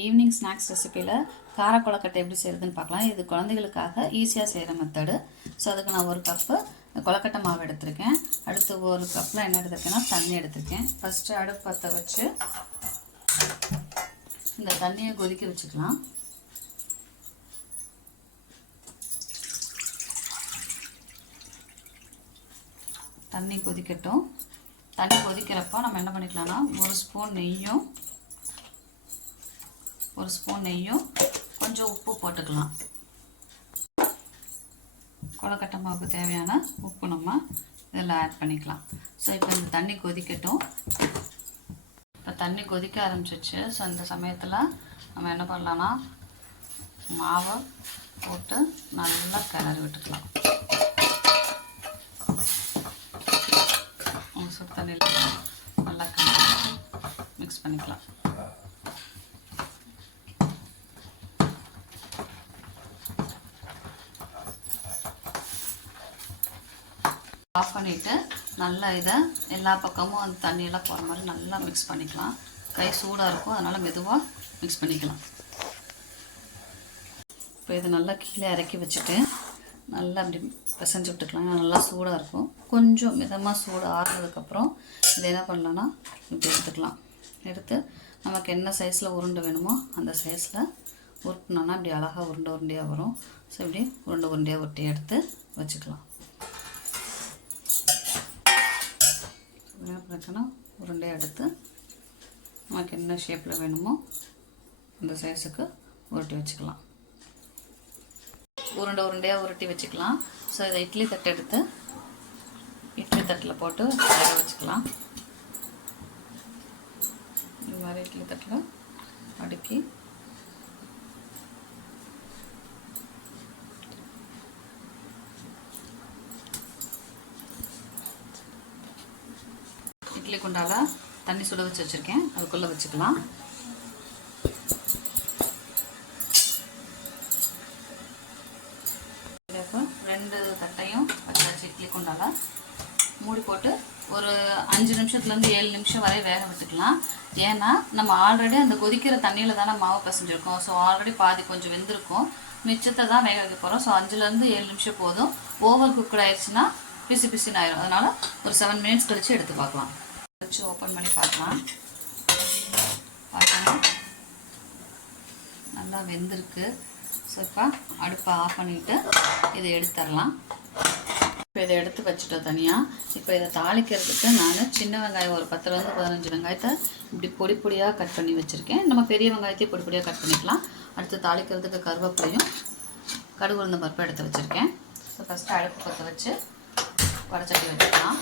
இன்றைக்கி evening snacks ரெசிப்பியில் கார கொழுக்கட்டை எப்படி செய்கிறதுன்னு பார்க்கலாம். இது குழந்தைகளுக்காக ஈஸியாக செய்கிற மெத்தடு. ஸோ அதுக்கு நான் ஒரு கப்பு கொழுக்கட்டை மாவு எடுத்திருக்கேன். அடுத்து ஒரு கப்பில் என்ன எடுத்திருக்கேன்னா தண்ணி எடுத்திருக்கேன். ஃபஸ்ட்டு அடுப்பு பற்ற வச்சு இந்த தண்ணியை கொதிக்க வச்சுக்கலாம். தண்ணி கொதிக்கட்டும். தண்ணி கொதிக்கிறப்போ நம்ம என்ன பண்ணிக்கலாம்னா ஒரு ஸ்பூன் நெய்யும் கொஞ்சம் உப்பு போட்டுக்கலாம். கொழுக்கட்டை மாவுக்கு தேவையான உப்பு நம்ம இதில் ஆட் பண்ணிக்கலாம். ஸோ இப்போ இந்த தண்ணி கொதிக்கட்டும். இப்போ தண்ணி கொதிக்க ஆரம்பிச்சிச்சு. ஸோ இந்த சமயத்தில் நம்ம என்ன பண்ணலான்னா மாவை போட்டு நல்லா கிளறி விட்டுக்கலாம். சுடு தண்ணியில் நல்லா மிக்ஸ் பண்ணிக்கலாம். ஆஃப் பண்ணிவிட்டு நல்லா இதை எல்லா பக்கமும் அந்த தண்ணியெல்லாம் போகிற மாதிரி நல்லா மிக்ஸ் பண்ணிக்கலாம். கை சூடாக இருக்கும், அதனால் மெதுவாக மிக்ஸ் பண்ணிக்கலாம். இப்போ இதை நல்லா கீழே இறக்கி வச்சுட்டு நல்லா அப்படி பிசைஞ்சு விட்டுக்கலாம். நல்லா சூடாக இருக்கும். கொஞ்சம் மிதமாக சூடு ஆறுனதுக்கப்புறம் இதை என்ன பண்ணலான்னா இப்படி எடுத்துக்கலாம். எடுத்து நமக்கு என்ன சைஸில் உருண்டை வேணுமோ அந்த சைஸில் உருட்டினோன்னா இப்படி அழகாக உருண்டையாக வரும். ஸோ இப்படி உருண்டையாக ஒட்டி எடுத்து வச்சுக்கலாம். என்ன பண்ணுறதுன்னா உருண்டையாக எடுத்து நமக்கு என்ன ஷேப்பில் வேணுமோ அந்த சைஸுக்கு உருட்டி வச்சுக்கலாம். உருண்டையாக உருட்டி வச்சுக்கலாம். ஸோ இதை இட்லி தட்டு எடுத்து இட்லி தட்டில் போட்டு வேக வச்சுக்கலாம். இந்த மாதிரி இட்லி தட்டில் அடுக்கி இட்லி குண்டால தண்ணி சுட வச்சு வச்சுருக்கேன், அதுக்குள்ளே வச்சுக்கலாம். இப்போ 2 தட்டையும் வச்சாச்சு. இட்லி குண்டால மூடி போட்டு ஒரு 5 நிமிஷத்துலேருந்து 7 நிமிஷம் வரை வேக வச்சுக்கலாம். ஏன்னா நம்ம ஆல்ரெடி அந்த கொதிக்கிற தண்ணியில் தானே மாவு பிசைஞ்சிருக்கோம். ஸோ ஆல்ரெடி பாதி கொஞ்சம் வெந்திருக்கும், மிச்சத்தை தான் வேக வைக்க போகிறோம். ஸோ 5லேருந்து 7 நிமிஷம் போதும். ஓவர் குக்கட் ஆயிடுச்சுன்னா பிசின்னு ஆயிடும். அதனால் ஒரு 7 மினிட்ஸ் கழித்து எடுத்து பார்க்கலாம். வச்சு ஓப்பன் பண்ணி பார்க்கலாம். நல்லா வெந்திருக்கு. ஸோ இப்போ அடுப்பை ஆஃப் பண்ணிவிட்டு இதை எடுத்துடலாம். இப்போ இதை எடுத்து வச்சுட்டோம் தனியாக. இப்போ இதை தாளிக்கிறதுக்கு நான் சின்ன வெங்காயம் ஒரு 10லேருந்து 15 வெங்காயத்தை இப்படி பொடியாக கட் பண்ணி வச்சுருக்கேன். நம்ம பெரிய வெங்காயத்தையும் பொடியாக கட் பண்ணிக்கலாம். அடுத்து தாளிக்கிறதுக்கு கருவேப்பிலையும் கடுகு உளுந்தம் பருப்பு எடுத்து வச்சுருக்கேன். ஸோ ஃபஸ்ட்டு அடுப்பு பற்ற வச்சு வடைச்சட்டி வச்சுக்கலாம்.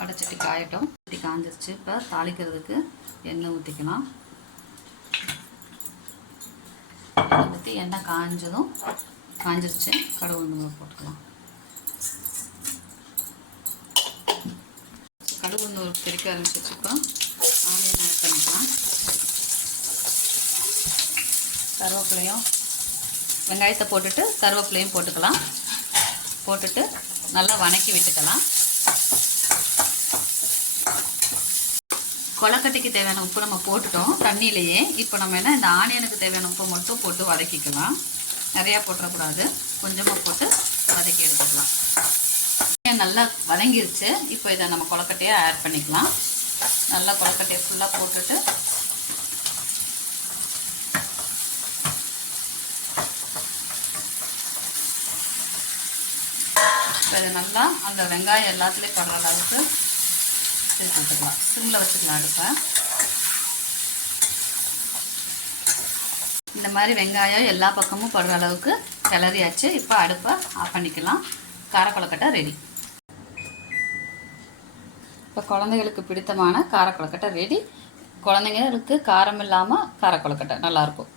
வடைச்சட்டி காயட்டும். சட்டி காஞ்சிருச்சு. இப்போ தாளிக்கிறதுக்கு எண்ணெய் ஊற்றிக்கலாம். எண்ணெய் ஊற்றி எண்ணெய் காஞ்சிருச்சு. கடுகு உளுந்தம் போட்டுக்கலாம். கடுகு உளுந்தம் தெறிக்க ஆரம்பிச்சிச்சு. இப்போ ஆனியன் ஆட் பண்ணிக்கலாம். கருவேப்பிலையும் வெங்காயத்தை போட்டுட்டு கருவேப்பிலையும் போட்டுட்டு நல்லா வணக்கி விட்டுக்கலாம். கொழுக்கட்டைக்கு தேவையான உப்பு நம்ம போட்டுட்டோம் தண்ணியிலேயே. இப்போ நம்ம என்ன இந்த ஆனியனுக்கு தேவையான உப்பு மட்டும் போட்டு வதக்கிக்கலாம். நிறையா போட்டுறக்கூடாது, கொஞ்சமாக போட்டு வதக்கி எடுத்துக்கலாம். நல்லா வதங்கிருச்சு. இப்போ இதை நம்ம கொழுக்கட்டையை ஆட் பண்ணிக்கலாம். நல்லா கொழுக்கட்டையை ஃபுல்லாக போட்டுட்டு இதை நல்லா அந்த வெங்காயம் எல்லாத்துலேயும் படுற அளவுக்கு திருப்பி விட்டுக்கலாம். சிம்மில் வச்சுக்கலாம் அடுப்பை. இந்த மாதிரி வெங்காயம் எல்லா பக்கமும் படுற அளவுக்கு கிளறியாச்சு. இப்போ அடுப்பை ஆஃப் பண்ணிக்கலாம். கார கொழுக்கட்டை ரெடி. இப்போ குழந்தைகளுக்கு பிடித்தமான கார கொழுக்கட்டை ரெடி. குழந்தைங்களுக்கு காரம் இல்லாமல் கார கொழுக்கட்டை நல்லாயிருக்கும்.